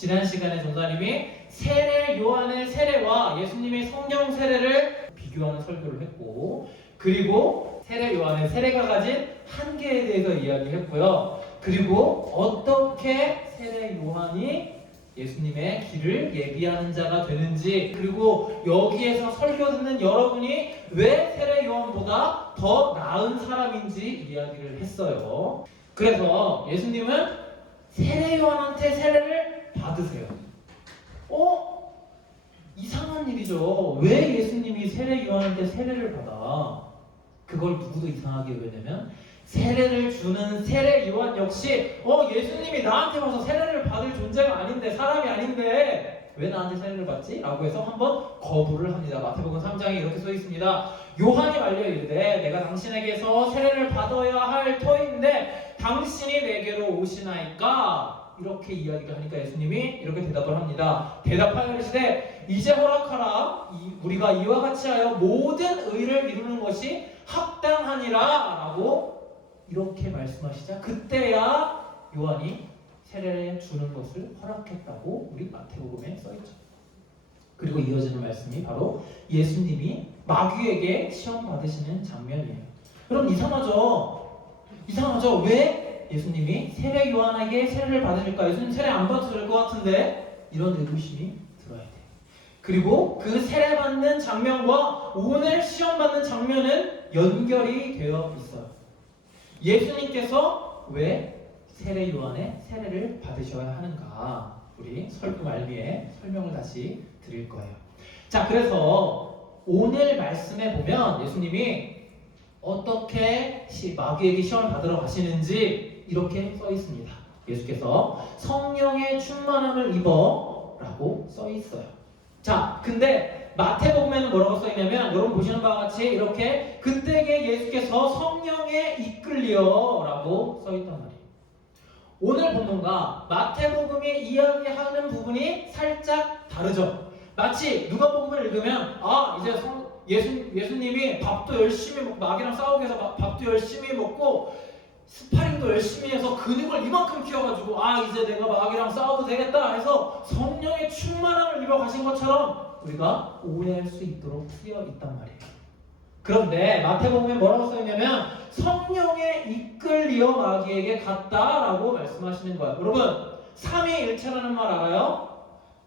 지난 시간에 전사님이 세례 요한의 세례와 예수님의 성령 세례를 비교하는 설교를 했고, 그리고 세례 요한의 세례가 가진 한계에 대해서 이야기했고요. 그리고 어떻게 세례 요한이 예수님의 길을 예비하는 자가 되는지, 그리고 여기에서 설교 듣는 여러분이 왜 세례 요한보다 더 나은 사람인지 이야기를 했어요. 그래서 예수님은 세례 요한한테 세례를 받으세요. 이상한 일이죠. 왜 예수님이 세례 요한한테 세례를 받아? 그걸 누구도 이상하게 여겼냐면 세례를 주는 세례 요한 역시 예수님이 나한테 와서 세례를 받을 존재가 아닌데, 사람이 아닌데 왜 나한테 세례를 받지? 라고 해서 한번 거부를 합니다. 마태복음 3장에 이렇게 써 있습니다. 요한이 말려 이르되 내가 당신에게서 세례를 받아야 할 터인데 당신이 내게로 오시나이까? 이렇게 이야기를 하니까 예수님이 이렇게 대답을 합니다. 대답하여 이르시되 이제 허락하라. 우리가 이와 같이 하여 모든 의를 이루는 것이 합당하니라 라고 이렇게 말씀하시자 그때야 요한이 세례를 주는 것을 허락했다고 우리 마태복음에 써있죠. 그리고 이어지는 말씀이 바로 예수님이 마귀에게 시험 받으시는 장면이에요. 여러분 이상하죠? 왜 예수님이 세례 요한에게 세례를 받으실까? 예수님 세례 안 받아도 될 것 같은데, 이런 의구심이 들어야 돼요. 그리고 그 세례 받는 장면과 오늘 시험 받는 장면은 연결이 되어 있어요. 예수님께서 왜 세례 요한의 세례를 받으셔야 하는가? 우리 설교 말미에 설명을 다시 드릴 거예요. 자, 그래서 오늘 말씀에 보면 예수님이 어떻게 마귀에게 시험을 받으러 가시는지 이렇게 써 있습니다. 예수께서 성령의 충만함을 입어 라고 써 있어요. 자, 근데 마태복음에는 뭐라고 써 있냐면, 여러분 보시는 바와 같이 이렇게 그때에 예수께서 성령에 이끌려 라고 써 있단 말이에요. 오늘 본문과 마태복음이 이야기하는 부분이 살짝 다르죠. 마치 누가복음을 읽으면 이제 예수님이 밥도 열심히 먹고 마귀랑 싸우기 위해서 밥도 열심히 먹고 스파링도 열심히 해서 근육을 이만큼 키워가지고 이제 내가 마귀랑 싸워도 되겠다 해서 성령의 충만함을 입어 가신 것처럼 우리가 오해할 수 있도록 쓰여 있단 말이에요. 그런데 마태복음에 뭐라고 써있냐면 성령에 이끌려 마귀에게 갔다라고 말씀하시는 거예요. 여러분 삼위일체라는 말 알아요?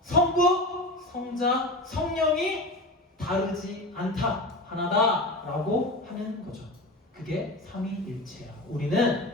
성부, 성자, 성령이 다르지 않다, 하나다라고 하는 거죠. 그게 삼위일체야. 우리는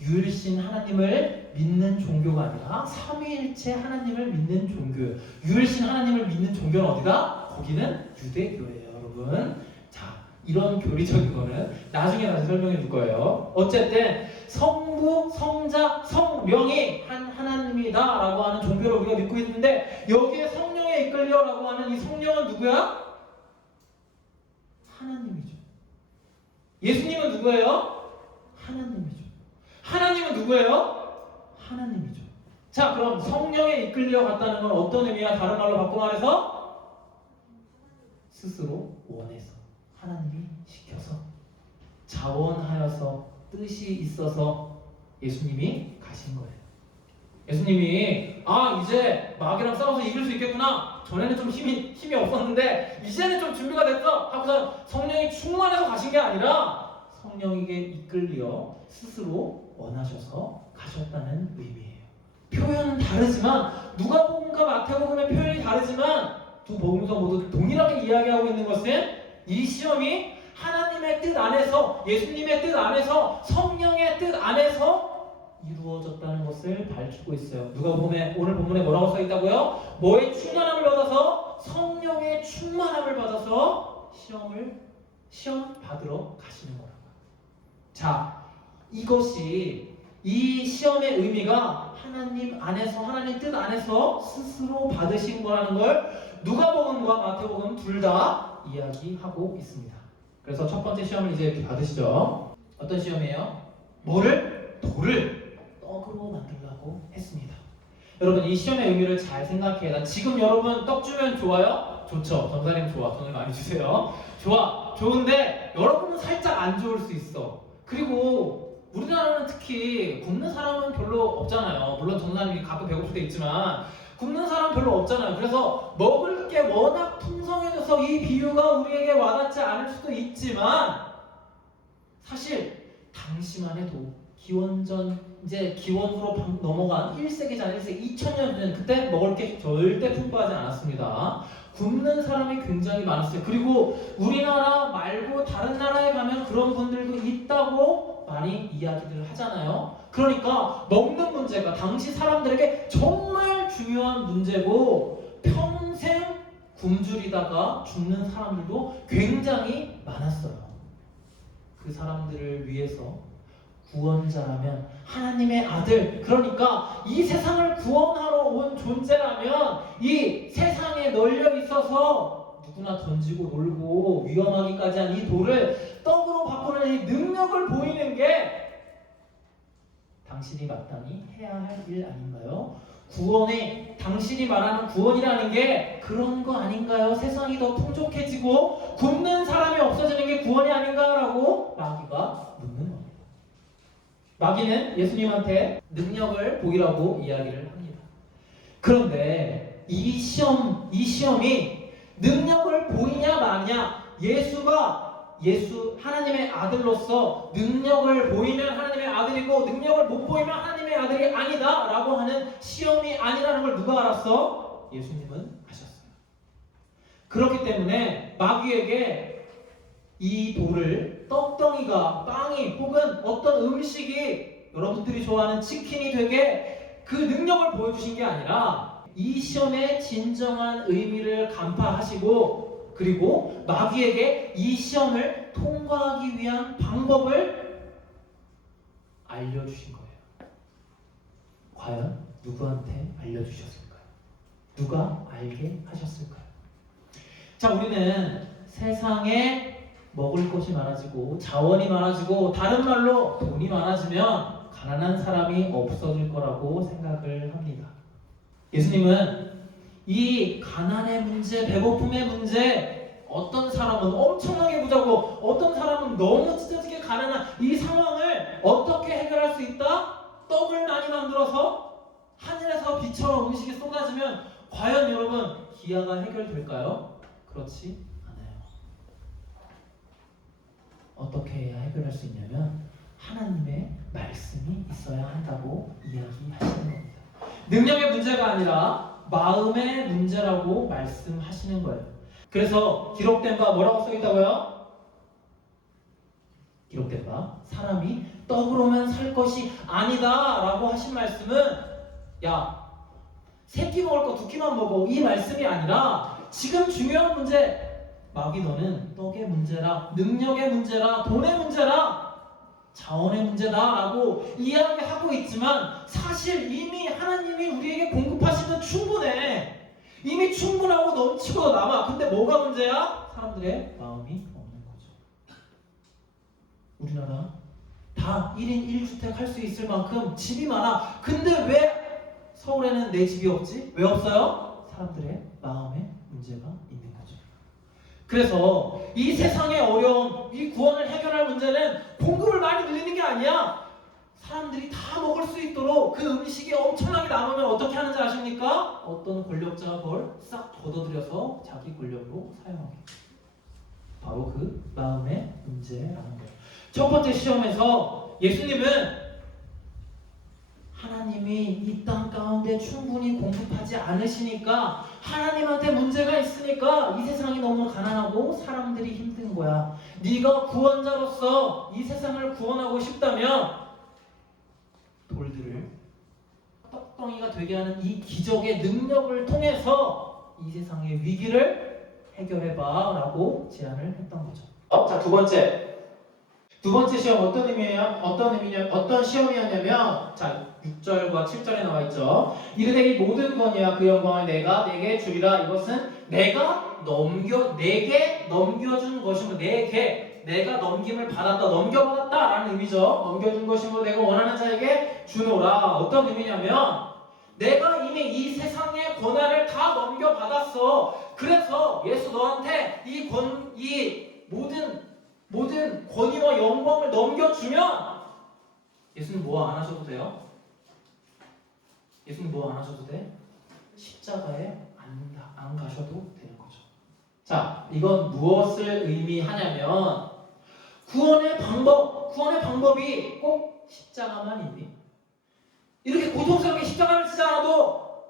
유일신 하나님을 믿는 종교가 아니라 삼위일체 하나님을 믿는 종교예요. 유일신 하나님을 믿는 종교는 어디다? 거기는 유대교예요, 여러분. 자, 이런 교리적인 거는 나중에 다시 설명해 줄 거예요. 어쨌든 성부, 성자, 성령이 한 하나님이다 라고 하는 종교를 우리가 믿고 있는데, 여기에 성령에 이끌려 라고 하는 이 성령은 누구야? 하나님이죠. 예수님은 누구예요? 하나님이죠. 하나님은 누구예요? 하나님이죠. 자, 그럼 성령에 이끌려 갔다는 건 어떤 의미야? 다른 말로 바꿔 말해서 스스로 원해서, 하나님이 시켜서, 자원하여서, 뜻이 있어서 예수님이 가신 거예요. 예수님이 이제 마귀랑 싸워서 이길 수 있겠구나, 전에는 좀 힘이 없었는데 이제는 좀 준비가 됐어 하고서 성령이 충만해서 가신 게 아니라 성령에게 이끌려 스스로 원하셔서 가셨다는 의미예요. 표현은 다르지만, 누가복음과 마태복음의 표현이 다르지만 두 복음서 모두 동일하게 이야기하고 있는 것은 이 시험이 하나님의 뜻 안에서, 예수님의 뜻 안에서, 성령의 뜻 안에서 이루어졌다는 것을 밝히고 있어요. 누가복음에 오늘 본문에 뭐라고 써 있다고요? 뭐의 충만함을 받아서? 성령의 충만함을 받아서 시험 받으러 가시는 거라고요. 자, 이것이, 이 시험의 의미가 하나님 안에서, 하나님 뜻 안에서 스스로 받으신 거라는 걸 누가복음과 마태복음 둘 다 이야기하고 있습니다. 그래서 첫 번째 시험을 이제 이렇게 받으시죠. 어떤 시험이에요? 돌을 떡으로 만들려고 했습니다. 여러분 이 시험의 의미를 잘 생각해요. 지금 여러분 떡 주면 좋아요? 좋죠. 전사님 좋아. 돈을 많이 주세요. 좋아. 좋은데 여러분은 살짝 안 좋을 수 있어. 그리고 우리나라는 특히 굶는 사람은 별로 없잖아요. 물론 전사님이 가끔 배고플 때 있지만 굶는 사람 별로 없잖아요. 그래서 먹을 게 워낙 풍성해져서 이 비유가 우리에게 와닿지 않을 수도 있지만 사실 당시만 해도 이제 기원으로 넘어간 1세기 전, 1세기 2000년 전 그때 먹을 게 절대 풍부하지 않았습니다. 굶는 사람이 굉장히 많았어요. 그리고 우리나라 말고 다른 나라에 가면 그런 분들도 있다고 많이 이야기들을 하잖아요. 그러니까 먹는 문제가 당시 사람들에게 정말 중요한 문제고 평생 굶주리다가 죽는 사람들도 굉장히 많았어요. 그 사람들을 위해서 구원자라면 하나님의 아들, 그러니까 이 세상을 구원하러 온 존재라면 이 세상에 널려 있어서 누구나 던지고 놀고 위험하기까지 한 이 돌을 떡으로 바꾸는 이 능력을 보이는 게 당신이 마땅히 해야 할 일 아닌가요? 구원에 당신이 말하는 구원이라는 게 그런 거 아닌가요? 세상이 더 풍족해지고 굶는 사람이 없어지는 게 구원이 아닌가라고 마귀가 묻는 겁니다. 마귀는 예수님한테 능력을 보이라고 이야기를 합니다. 그런데 이 시험이 능력을 보이냐 마냐, 하나님의 아들로서 능력을 보이면 하나님의 아들이고 능력을 못 보이면 하나님의 아들이 아니다 라고 하는 시험이 아니라는 걸 누가 알았어? 예수님은 아셨어요. 그렇기 때문에 마귀에게 이 돌을 떡덩이가, 빵이 혹은 어떤 음식이 여러분들이 좋아하는 치킨이 되게 그 능력을 보여주신 게 아니라 이 시험의 진정한 의미를 간파하시고 그리고 마귀에게 이 시험을 통과하기 위한 방법을 알려주신 거예요. 과연 누구한테 알려주셨을까요? 누가 알게 하셨을까요? 자, 우리는 세상에 먹을 것이 많아지고 자원이 많아지고 다른 말로 돈이 많아지면 가난한 사람이 없어질 거라고 생각을 합니다. 예수님은 이 가난의 문제, 배고픔의 문제, 어떤 사람은 엄청나게 부자고 어떤 사람은 너무 찢어지게 가난한 이 상황을 어떻게 해결할 수 있다? 떡을 많이 만들어서 하늘에서 비처럼 음식이 쏟아지면 과연 여러분 기아가 해결될까요? 그렇지 않아요. 어떻게 해야 해결할 수 있냐면 하나님의 말씀이 있어야 한다고 이야기하시는 겁니다. 능력의 문제가 아니라 마음의 문제라고 말씀하시는 거예요. 그래서 기록된 바 뭐라고 써있다고요? 기록된 바 사람이 떡으로만 살 것이 아니다 라고 하신 말씀은 야, 세 끼 먹을 거 두 끼만 먹어 이 말씀이 아니라 지금 중요한 문제, 마귀 너는 떡의 문제라, 능력의 문제라, 돈의 문제라, 자원의 문제다라고 이야기하고 있지만 사실 이미 하나님이 우리에게 공급하시면 충분해. 이미 충분하고 넘치고 남아. 근데 뭐가 문제야? 사람들의 마음이 없는 거죠. 우리나라 다 1인 1주택 할 수 있을 만큼 집이 많아. 근데 왜 서울에는 내 집이 없지? 왜 없어요? 사람들의 마음에 문제가 있는 거죠. 그래서 이 세상의 어려움, 이 구원을 해결할 문제는 공급을 많이 늘리는 게 아니야. 사람들이 다 먹을 수 있도록 그 음식이 엄청나게 남으면 어떻게 하는지 아십니까? 어떤 권력자가 그걸 싹 걷어들여서 자기 권력으로 사용하게. 바로 그 마음의 문제라는 거예요. 첫 번째 시험에서 예수님은 하나님이 이 땅 가운데 충분히 공급하지 않으시니까 하나님한테 문제가 있으니까 이 세상이 너무 가난하고 사람들이 힘든 거야. 네가 구원자로서 이 세상을 구원하고 싶다면 돌들을 떡덩이가 되게 하는 이 기적의 능력을 통해서 이 세상의 위기를 해결해봐 라고 제안을 했던 거죠. 자, 두 번째 시험 어떤 의미예요? 어떤 시험이었냐면 자 6절과 7절에 나와 있죠. 이르되 이 모든 권위와 그 영광을 내가 내게 주리라. 이것은 내게 넘겨준 것이므로 내가 넘김을 받았다, 넘겨받았다 라는 의미죠. 넘겨준 것이므로 내가 원하는 자에게 주노라. 어떤 의미냐면 내가 이미 이 세상의 권한을 다 넘겨받았어. 그래서 예수 너한테 이 모든 권위와 영광을 넘겨주면 예수님 뭐 안 하셔도 돼요? 예수님 뭐 안 하셔도 돼? 십자가에 안 가셔도 되는 거죠. 자, 이건 무엇을 의미하냐면 구원의 방법이 꼭 십자가만 있니? 이렇게 고통스럽게 십자가를 지지 않아도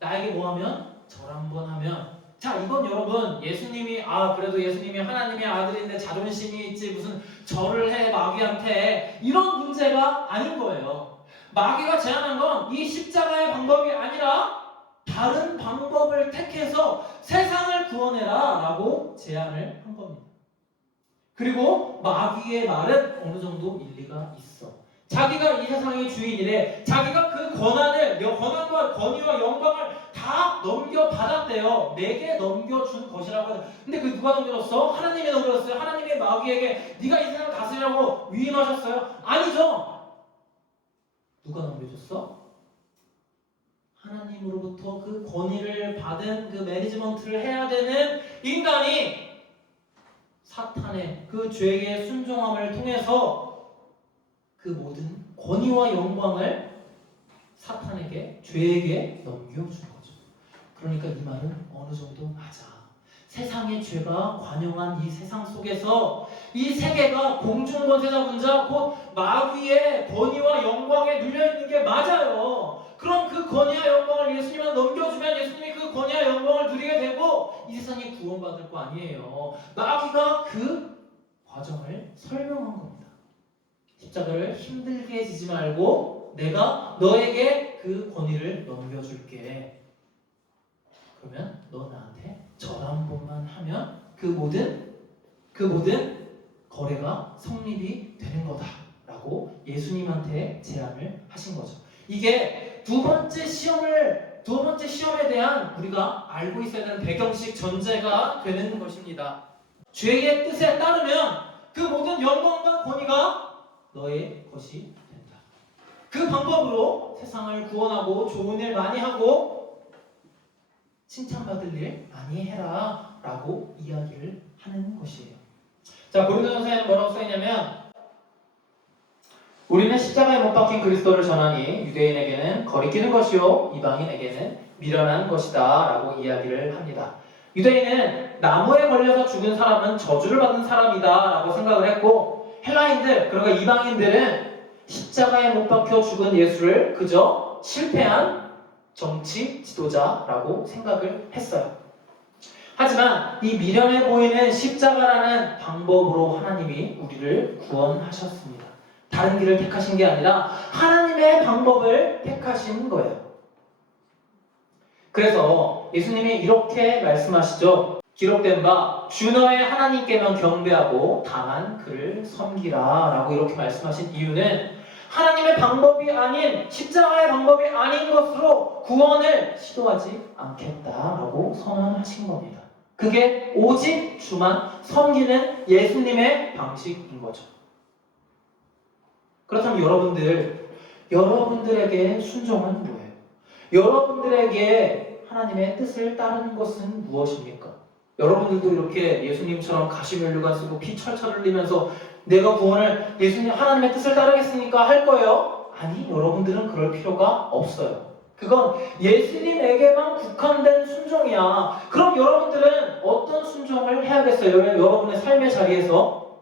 나에게 뭐 하면? 절 한번 하면, 자, 이건 여러분 예수님이 그래도 예수님이 하나님의 아들인데 자존심이 있지 무슨 절을 해 마귀한테, 이런 문제가 아닌 거예요. 마귀가 제안한 건 이 십자가의 방법이 아니라 다른 방법을 택해서 세상을 구원해라 라고 제안을 한 겁니다. 그리고 마귀의 말은 어느 정도 일리가 있어. 자기가 이 세상의 주인이래. 자기가 그 권한과 권위와 영광을 다 넘겨받았대요. 내게 넘겨준 것이라고 하죠. 근데 그 누가 넘겨줬어? 하나님이 넘겨줬어요. 하나님이 마귀에게 네가 이 세상을 다스리라고 위임하셨어요? 아니죠. 누가 넘겨줬어? 하나님으로부터 그 권위를 받은 그 매니지먼트를 해야 되는 인간이 사탄의 그 죄의 순종함을 통해서 그 모든 권위와 영광을 사탄에게, 죄에게 넘겨준 거죠. 그러니까 이 말은 어느 정도 맞아. 세상의 죄가 관영한 이 세상 속에서 이 세계가 공중권세자분자 곧 마귀의 권위와 영광에 눌려있는 게 맞아요. 그럼 그 권위와 영광을 예수님한테 넘겨주면 예수님이 그 권위와 영광을 누리게 되고 이 세상이 구원받을 거 아니에요. 마귀가 그 과정을 설명한 겁니다. 십자가를 힘들게 지지 말고 내가 너에게 그 권위를 넘겨줄게. 그러면 너 나한테 절 한 번만 하면 그 모든 거래가 성립이 되는 거다 라고 예수님한테 제안을 하신 거죠. 이게 두 번째 시험에 대한 우리가 알고 있어야 되는 배경식 전제가 되는 것입니다. 죄의 뜻에 따르면 그 모든 영광과 권위가 너의 것이 된다. 그 방법으로 세상을 구원하고 좋은 일 많이 하고 칭찬받을 일 많이 해라 라고 이야기를 하는 것이에요. 자, 고린도전서에는 뭐라고 써있냐면 우리는 십자가에 못 박힌 그리스도를 전하니 유대인에게는 거리끼는 것이요 이방인에게는 미련한 것이다 라고 이야기를 합니다. 유대인은 나무에 걸려서 죽은 사람은 저주를 받은 사람이다 라고 생각을 했고, 헬라인들 그러니까 이방인들은 십자가에 못 박혀 죽은 예수를 그저 실패한 정치 지도자라고 생각을 했어요. 하지만 이 미련해 보이는 십자가라는 방법으로 하나님이 우리를 구원하셨습니다. 다른 길을 택하신 게 아니라 하나님의 방법을 택하신 거예요. 그래서 예수님이 이렇게 말씀하시죠. 기록된 바 주 너의 하나님께만 경배하고 다만 그를 섬기라 라고 이렇게 말씀하신 이유는 하나님의 방법이 아닌 십자가의 방법이 아닌 것으로 구원을 시도하지 않겠다라고 선언하신 겁니다. 그게 오직 주만 섬기는 예수님의 방식인 거죠. 그렇다면 여러분들에게 순종은 뭐예요? 여러분들에게 하나님의 뜻을 따르는 것은 무엇입니까? 여러분들도 이렇게 예수님처럼 가시면류관 쓰고 피 철철 흘리면서 내가 구원을 예수님 하나님의 뜻을 따르겠습니까? 할 거예요? 아니, 여러분들은 그럴 필요가 없어요. 그건 예수님에게만 국한된 순종이야. 그럼 여러분들은 어떤 순종을 해야겠어요? 여러분의 삶의 자리에서?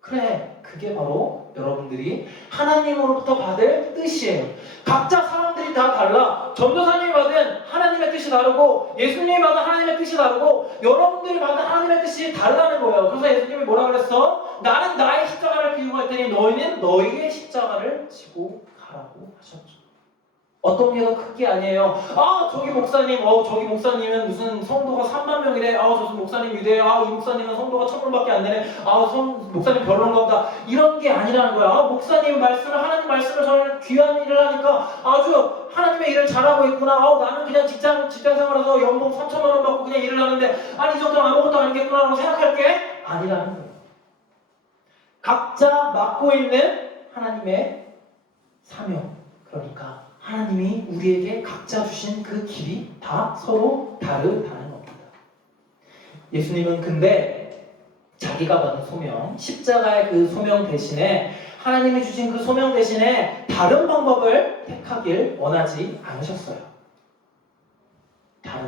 그래, 그게 바로 여러분들이 하나님으로부터 받을 뜻이에요. 각자 사람들이 다 달라. 전도사님이 받은 하나님의 뜻이 다르고 예수님이 받은 하나님의 뜻이 다르고 여러분들이 받은 하나님의 뜻이 다르다는 거예요. 그래서 예수님이 뭐라 그랬어? 나는 나의 십자가를 지고 갈 테니 너희는 너희의 십자가를 지고 가라고 하셨죠. 어떤 게 더 큰 게 아니에요. 저기 목사님은 무슨 성도가 3만 명이래. 저 목사님 유대야. 이 목사님은 성도가 1000명밖에 안 되네. 목사님 별론가 보다. 이런 게 아니라는 거야. 목사님 하나님 말씀을 전하는 귀한 일을 하니까 아주 하나님의 일을 잘하고 있구나. 나는 그냥 직장 생활에서 연봉 3천만 원 받고 그냥 일을 하는데 이 정도는 아무것도 아니겠구나 라고 생각할 게 아니라는 거예요. 각자 맡고 있는 하나님의 사명, 그러니까 하나님이 우리에게 각자 주신 그 길이 다 서로 다르다는 겁니다. 예수님은 근데 자기가 받은 소명, 십자가의 그 소명 대신에 하나님이 주신 그 소명 대신에 다른 방법을 택하길 원하지 않으셨어요.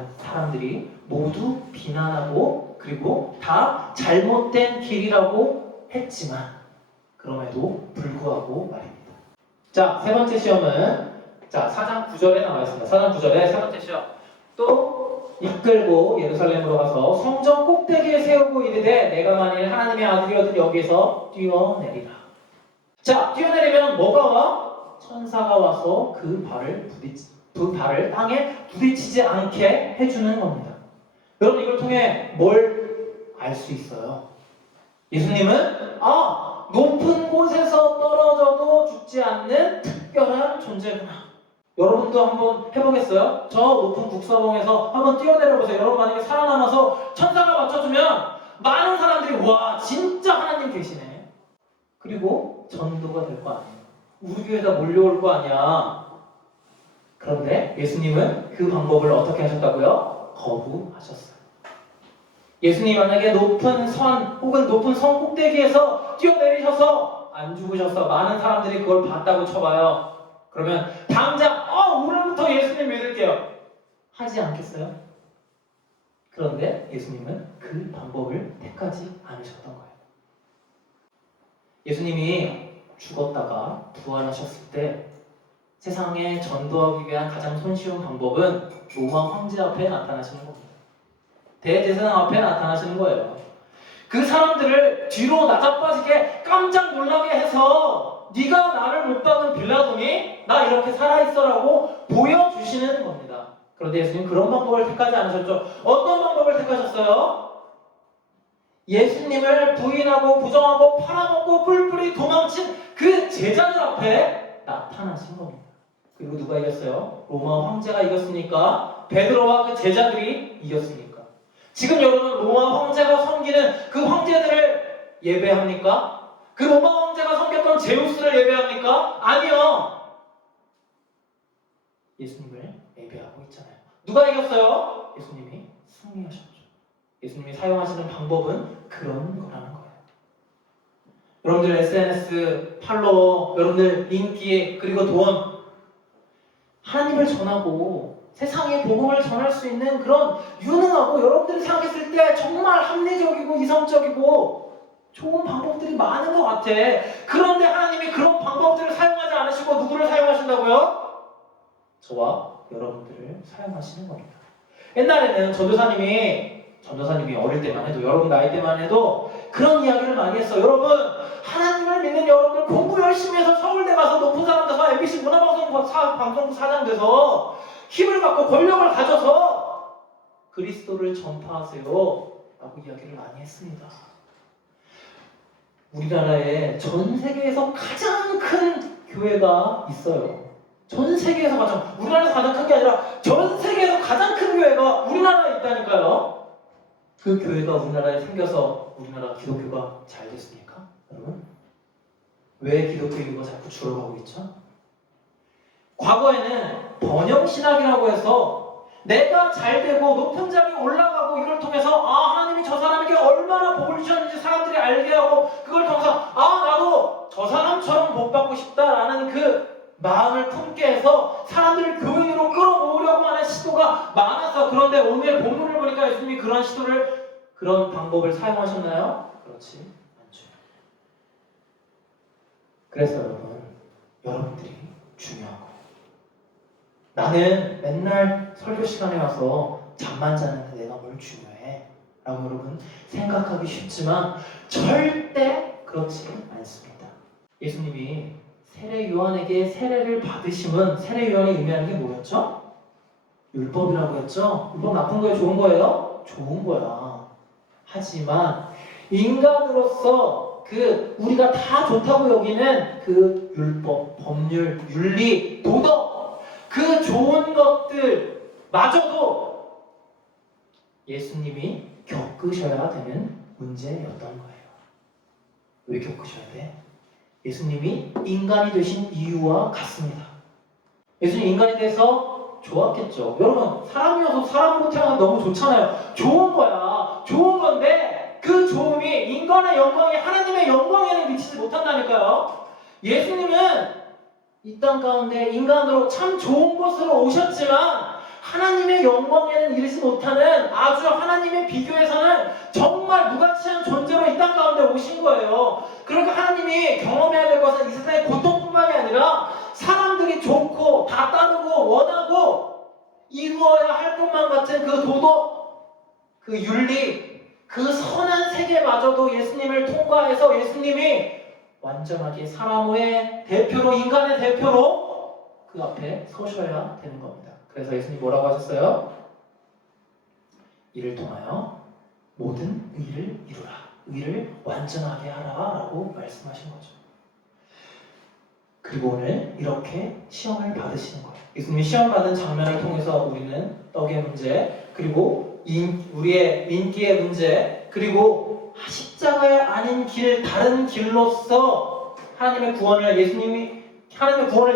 많은 사람들이 모두 비난하고 그리고 다 잘못된 길이라고 했지만 그럼에도 불구하고 말입니다. 자, 세 번째 시험은 4장 9절에 나와 있습니다. 4장 9절에 세 번째 시험. 또 이끌고 예루살렘으로 가서 성전 꼭대기에 세우고 이르되 내가 만일 하나님의 아들이거든 여기에서 뛰어내리라. 자, 뛰어내리면 뭐가 와? 천사가 와서 그 발을 땅에 부딪히지 않게 해주는 겁니다. 여러분 이걸 통해 뭘 알 수 있어요? 예수님은 높은 곳에서 떨어져도 죽지 않는 특별한 존재구나. 여러분도 한번 해보겠어요? 저 높은 국사봉에서 한번 뛰어내려보세요. 여러분 만약에 살아남아서 천사가 맞춰주면 많은 사람들이 와 진짜 하나님 계시네. 그리고 전도가 될 거 아니에요. 우리 교회에다 몰려올 거 아니야. 그런데 예수님은 그 방법을 어떻게 하셨다고요? 거부하셨어요. 예수님 만약에 높은 선 혹은 높은 성 꼭대기에서 뛰어내리셔서 안 죽으셔서 많은 사람들이 그걸 봤다고 쳐봐요. 그러면 당장 오늘부터 예수님 믿을게요 하지 않겠어요? 그런데 예수님은 그 방법을 택하지 않으셨던 거예요. 예수님이 죽었다가 부활하셨을 때 세상에 전도하기 위한 가장 손쉬운 방법은 로마 황제 앞에 나타나시는 겁니다. 대제사장 앞에 나타나시는 거예요. 그 사람들을 뒤로 나자빠지게 깜짝 놀라게 해서 네가 나를 못 박은 빌라도니 나 이렇게 살아있어라고 보여주시는 겁니다. 그런데 예수님 그런 방법을 택하지 않으셨죠. 어떤 방법을 택하셨어요? 예수님을 부인하고 부정하고 팔아먹고 뿔뿔이 도망친 그 제자들 앞에 나타나신 겁니다. 그리고 누가 이겼어요? 로마 황제가 이겼습니까? 베드로와 그 제자들이 이겼습니까? 지금 여러분 로마 황제가 섬기는 그 황제들을 예배합니까? 그 로마 황제가 섬겼던 제우스를 예배합니까? 아니요. 예수님을 예배하고 있잖아요. 누가 이겼어요? 예수님이 승리하셨죠. 예수님이 사용하시는 방법은 그런 거라는 거예요. 여러분들 SNS, 팔로워, 여러분들 인기, 그리고 돈, 하나님을 전하고 세상에 복음을 전할 수 있는 그런 유능하고 여러분들이 생각했을 때 정말 합리적이고 이성적이고 좋은 방법들이 많은 것 같아. 그런데 하나님이 그런 방법들을 사용하지 않으시고 누구를 사용하신다고요? 저와 여러분들을 사용하시는 겁니다. 옛날에는 전도사님이 어릴 때만 해도 여러분 나이 때만 해도 그런 이야기를 많이 했어. 여러분 하나님을 믿는 여러분들 공부 열심히 해서 서울대 가서 높은 사람 돼서 MBC 문화방송부 사장 돼서 힘을 갖고 권력을 가져서 그리스도를 전파하세요 라고 이야기를 많이 했습니다. 우리나라에 전 세계에서 가장 큰 교회가 있어요. 전 세계에서 우리나라에서 가장 큰 게 아니라 전 세계에서 가장 큰 교회가 우리나라에 있다니까요. 그 교회가 우리나라에 생겨서 우리나라 기독교가 잘 됐습니까? 여러분? 왜 기독교 인구가 자꾸 줄어가고 있죠? 과거에는 번영신학이라고 해서 내가 잘되고 높은 자리에 올라가고 이걸 통해서 하나님이 저 사람에게 얼마나 복을 주셨는지 사람들이 알게 하고 그걸 통해서 나도 저 사람처럼 복 받고 싶다라는 그 마음을 품게 해서 사람들을 교인으로 끌어모으려고 하는 시도가 많았어. 그런데 오늘 본문을 보니까 예수님이 그런 방법을 사용하셨나요? 그렇지 않죠. 그래서 여러분들이 중요하고 나는 맨날 설교 시간에 와서 잠만 자는데 내가 뭘 중요해? 라고 여러분 생각하기 쉽지만 절대 그렇지 않습니다. 예수님이 세례 요한에게 세례를 받으심은 세례 요한이 의미하는 게 뭐였죠? 율법이라고 했죠? 율법 나쁜 거예요? 좋은 거예요? 좋은 거야. 하지만 인간으로서 우리가 다 좋다고 여기는 그 율법, 법률, 윤리, 도덕 그 좋은 것들마저도 예수님이 겪으셔야 되는 문제였던 거예요. 왜 겪으셔야 돼? 예수님이 인간이 되신 이유와 같습니다. 예수님 인간이 돼서 좋았겠죠. 여러분 사람이어서 사람으로 태어나면 너무 좋잖아요. 좋은 거야. 좋은 건데 그 좋음이 인간의 영광이 하나님의 영광에는 미치지 못한다니까요. 예수님은 이 땅 가운데 인간으로 참 좋은 곳으로 오셨지만 하나님의 영광에는 이르지 못하는 아주 하나님의 비교에서는 정말 무가치한 존재로 이 땅 가운데 오신 거예요. 그러니까 하나님이 경험해야 될 것은 이 세상의 고통뿐만이 아니라 사람들이 좋고 다 따르고 원하고 이루어야 할 것만 같은 그 도덕, 그 윤리, 그 선한 세계마저도 예수님을 통과해서 예수님이 완전하게 사람의 대표로, 인간의 대표로 그 앞에 서셔야 되는 겁니다. 그래서 예수님 뭐라고 하셨어요? 이를 통하여 모든 의를 이루라. 의를 완전하게 하라 라고 말씀하신 거죠. 그리고 오늘 이렇게 시험을 받으시는 거예요. 예수님이 시험 받은 장면을 통해서 우리는 떡의 문제, 그리고 우리의 인기의 문제, 그리고 십자가의 아닌 길, 다른 길로서 하나님의 구원을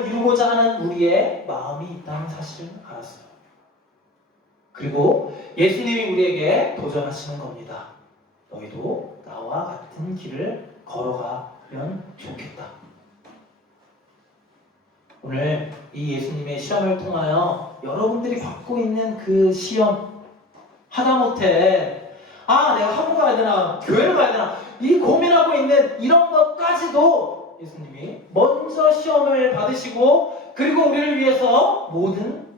이루고자 하는 우리의 마음이 있다는 사실을 알았어요. 그리고 예수님이 우리에게 도전하시는 겁니다. 너희도 나와 같은 길을 걸어가면 좋겠다. 오늘 이 예수님의 시험을 통하여 여러분들이 받고 있는 그 시험, 하다못해 내가 학원 가야 되나 교회를 가야 되나 이 고민하고 있는 이런 것까지도 예수님이 먼저 시험을 받으시고 그리고 우리를 위해서 모든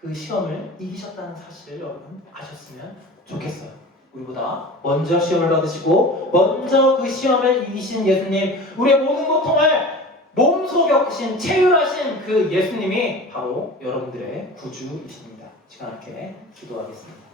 그 시험을 이기셨다는 사실을 여러분 아셨으면 좋겠어요. 우리보다 먼저 시험을 받으시고 먼저 그 시험을 이기신 예수님, 우리의 모든 고통을 몸소 겪으신, 체휼하신 그 예수님이 바로 여러분들의 구주이십니다. 시간 함께 기도하겠습니다.